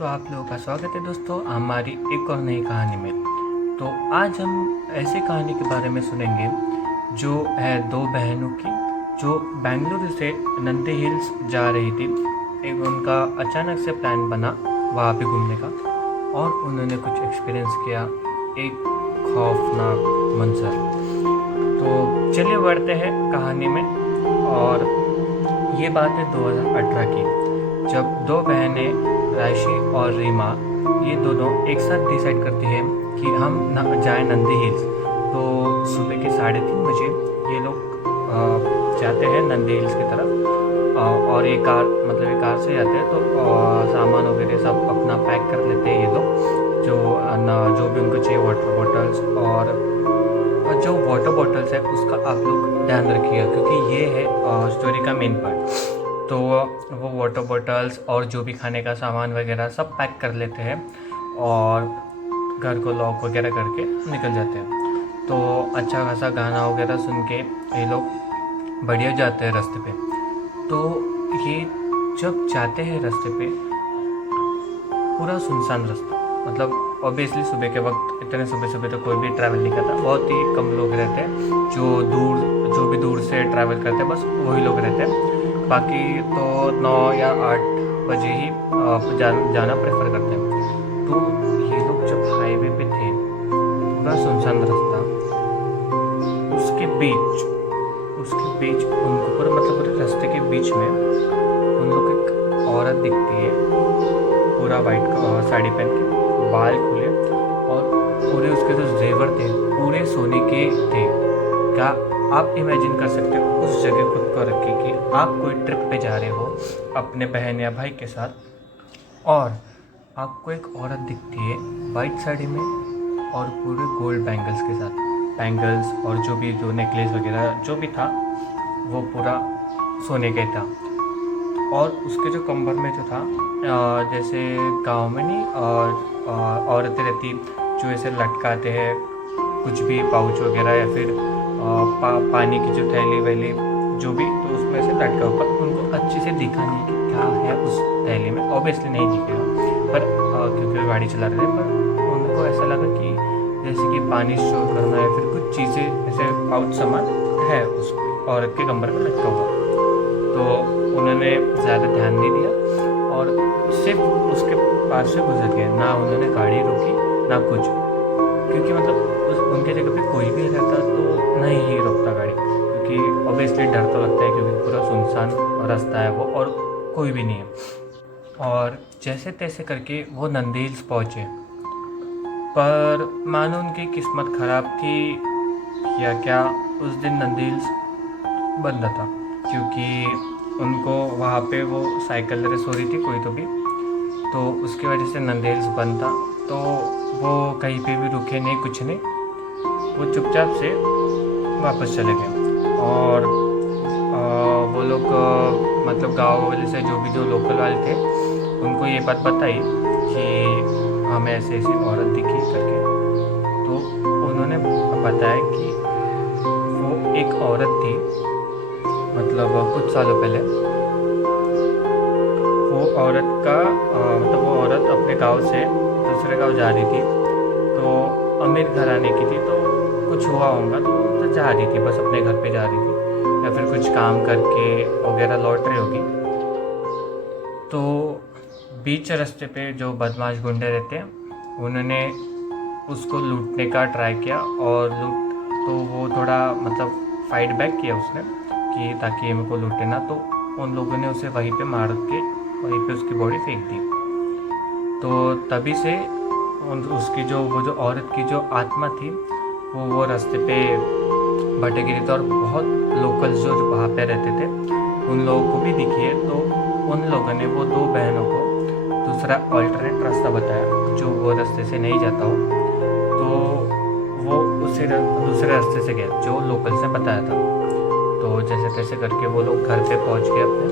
तो आप लोगों का स्वागत है दोस्तों हमारी एक और नई कहानी में। तो आज हम ऐसी कहानी के बारे में सुनेंगे जो है दो बहनों की, जो बेंगलुरु से नंदी हिल्स जा रही थी। एक उनका अचानक से प्लान बना वहाँ पे घूमने का और उन्होंने कुछ एक्सपीरियंस किया, एक खौफनाक मंजर। तो चलिए बढ़ते हैं कहानी में। और ये बात है 2018 की, जब दो बहनें राशि और रीमा ये दोनों एक साथ डिसाइड करती है कि हम जाएं नंदी हिल्स। तो सुबह के 3:30 बजे ये लोग जाते हैं नंदी हिल्स की तरफ। और ये कार से जाते हैं। तो सामान वगैरह सब अपना पैक कर लेते हैं ये लोग, जो भी उनको चाहिए, वाटर बॉटल्स। और जो वाटर बॉटल्स है उसका आप लोग ध्यान रखिएगा, क्योंकि ये है स्टोरी का मेन पार्ट। तो वो वाटर बॉटल्स और जो भी खाने का सामान वगैरह सब पैक कर लेते हैं और घर को लॉक वगैरह करके निकल जाते हैं। तो अच्छा खासा गाना वगैरह सुन के ये लोग बढ़िया जाते हैं रास्ते पे। तो ये जब जाते हैं रास्ते पे, पूरा सुनसान रास्ता, मतलब ऑब्वियसली सुबह के वक्त इतने सुबह तो कोई भी ट्रैवल नहीं करता, बहुत ही कम लोग रहते हैं जो भी दूर से ट्रैवल करते हैं, बस वही लोग रहते हैं। बाकी तो 9 या 8 बजे ही जाना प्रेफर करते हैं। तो ये लोग जब हाईवे पे थे, पूरा सुनसान रास्ता, उसके बीच उनको पूरे रास्ते के बीच में उन लोग एक औरत दिखती है, पूरा वाइट साड़ी पहन के, बाल खुले और पूरे उसके जो जेवर थे पूरे सोने के थे। क्या आप इमेजिन कर सकते हो उस जगह खुद को रख के कि आप कोई ट्रिप पे जा रहे हो अपने बहन या भाई के साथ, और आपको एक औरत दिखती है वाइट साड़ी में और पूरे गोल्ड बैंगल्स के साथ, बैंगल्स और जो नेकलेस वगैरह जो भी था वो पूरा सोने का था। और उसके जो कमर में जो था, जैसे गांव में नहीं और औरतें रहती जो ऐसे लटकाते हैं कुछ भी पाउच वगैरह या फिर पानी की जो थैली वैली जो भी, तो उसमें से लटका हुआ, पर उनको अच्छे से दिखा नहीं कि क्या है उस थैली में। ऑब्वियसली नहीं दिखेगा, पर क्योंकि गाड़ी चला रहे थे, पर उनको ऐसा लगा कि जैसे कि पानी स्टोर करना या फिर कुछ चीज़ें ऐसे पाउच सामान है उस औरत के कमर में लटका हुआ। तो उन्होंने ज़्यादा ध्यान नहीं दिया और सिर्फ उसके पास से गुजर गए, ना उन्होंने गाड़ी रोकी ना कुछ, क्योंकि मतलब उनके जगह पे कोई भी रहता तो नहीं ही रोकता गाड़ी, क्योंकि ऑब्वियसली डर तो लगता है, क्योंकि पूरा सुनसान रास्ता है वो और कोई भी नहीं है। और जैसे तैसे करके वो नंदी हिल्स पहुँचे, पर मानो उनकी किस्मत ख़राब थी या क्या, उस दिन नंदी हिल्स बंद था, क्योंकि उनको वहाँ पे वो साइकिल रेस हो रही थी कोई तो उसकी वजह से नंदी हिल्स बंद था। तो वो कहीं पे भी रुके नहीं, कुछ नहीं, वो चुपचाप से वापस चले गए। और वो लोग मतलब गाँव वाले से जो लोकल वाले थे उनको ये बात बताई कि हमें ऐसे ऐसी औरत दिखी करके। तो उन्होंने बताया कि वो एक औरत थी, मतलब कुछ सालों पहले वो औरत अपने गांव से दूसरे गांव जा रही थी। तो अमीर घराने की थी, तो कुछ हुआ होगा तो जा रही थी, बस अपने घर पे जा रही थी या फिर कुछ काम करके वगैरह लौट रही होगी। तो बीच रास्ते पे जो बदमाश गुंडे रहते हैं उन्होंने उसको लूटने का ट्राई किया और तो वो थोड़ा मतलब फाइट बैक किया उसने कि ताकि ये मेरे को लूटे ना। तो उन लोगों ने उसे वहीं पे मार के वहीं पे उसकी बॉडी फेंक दी। तो तभी से उसकी जो औरत की जो आत्मा थी वो रास्ते पे भटक रही थी। और बहुत लोकल्स जो वहाँ पे रहते थे उन लोगों को भी दिखी है। तो उन लोगों ने वो दो बहनों को दूसरा अल्टरनेट रास्ता बताया जो वो रास्ते से नहीं जाता हो। तो वो उसी दूसरे रास्ते से गए जो लोकल्स ने बताया था। तो जैसे तैसे करके वो लोग घर पे पहुँच गए अपने,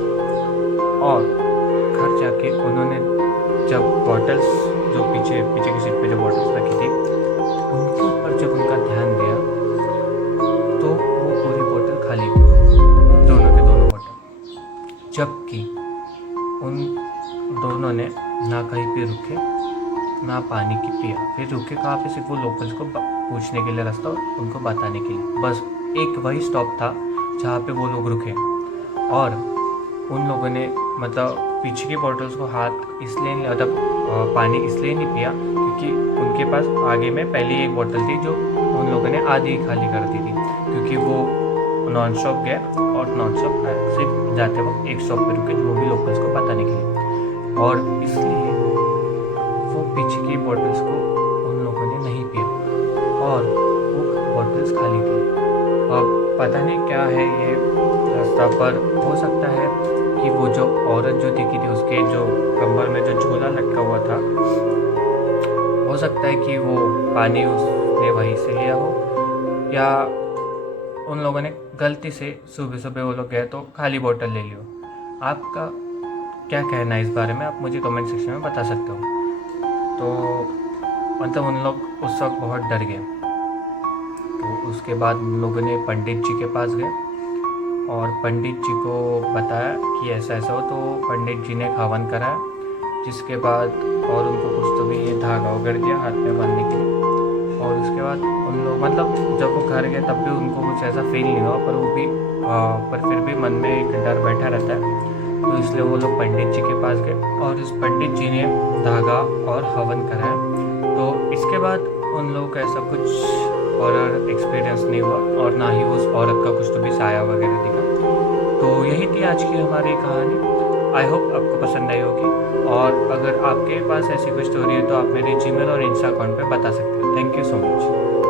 और घर जाके उन्होंने जब बॉटल्स जो पीछे की सीट पे जो बॉटल्स रखी थी उनके ऊपर जब उनका ध्यान गया तो वो पूरी बोतल खाली थी, दोनों के दोनों बॉटल। जबकि उन दोनों ने ना कहीं पे रुके, ना पानी की पिया। फिर रुके कहाँ पे, सिर्फ वो लोकल्स को पूछने के लिए रास्ता, उनको बताने के लिए। बस एक वही स्टॉप था जहाँ पे वो लोग रुके। और उन लोगों ने मतलब पीछे की बॉटल्स को हाथ इसलिए मतलब पानी इसलिए नहीं पिया क्योंकि उनके पास आगे में पहली एक बोतल थी जो उन लोगों ने आधी खाली कर दी थी, क्योंकि वो नॉन स्टॉप गए और नॉन स्टॉप सिर्फ जाते वक्त एक स्टॉप पे रुके, वो भी लोकल्स को बताने के लिए। और इसलिए वो पीछे की बॉटल्स को उन लोगों ने नहीं पिया और वो बॉटल्स खाली थी। अब पता नहीं क्या है ये रास्ता, पर हो सकता है कि वो जो औरत जो दिखी थी उसके जो कमर में जो झोला लटका हुआ था, हो सकता है कि वो पानी उसने वहीं से लिया हो, या उन लोगों ने गलती से सुबह सुबह वो लोग गए तो खाली बोतल ले लियो। आपका क्या कहना है इस बारे में, आप मुझे कमेंट सेक्शन में बता सकते हो। तो मतलब उन लोग उस वक्त बहुत डर गए। तो उसके बाद उन लोगों ने पंडित जी के पास गए और पंडित जी को बताया कि ऐसा ऐसा हो। तो पंडित जी ने हवन कराया, जिसके बाद और उनको कुछ तो भी ये धागा वगैरह दिया हाथ में बांधने के लिए। और उसके बाद उन लोग मतलब जब वो घर गए तब भी उनको कुछ ऐसा फील नहीं हुआ, पर वो भी पर फिर भी मन में एक डर बैठा रहता है। तो इसलिए वो लोग पंडित जी के पास गए और इस पंडित जी ने धागा और हवन कराया। तो इसके बाद उन लोगों को ऐसा कुछ हॉरर एक्सपीरियंस नहीं हुआ और ना ही उस औरत का कुछ तो भी साया वगैरह दिखा। तो यही थी आज की हमारी कहानी। आई होप आपको पसंद आई होगी, और अगर आपके पास ऐसी कोई स्टोरी है तो आप मेरे जीमेल और इंस्टा अकाउंट पे बता सकते हो। Thank you so much.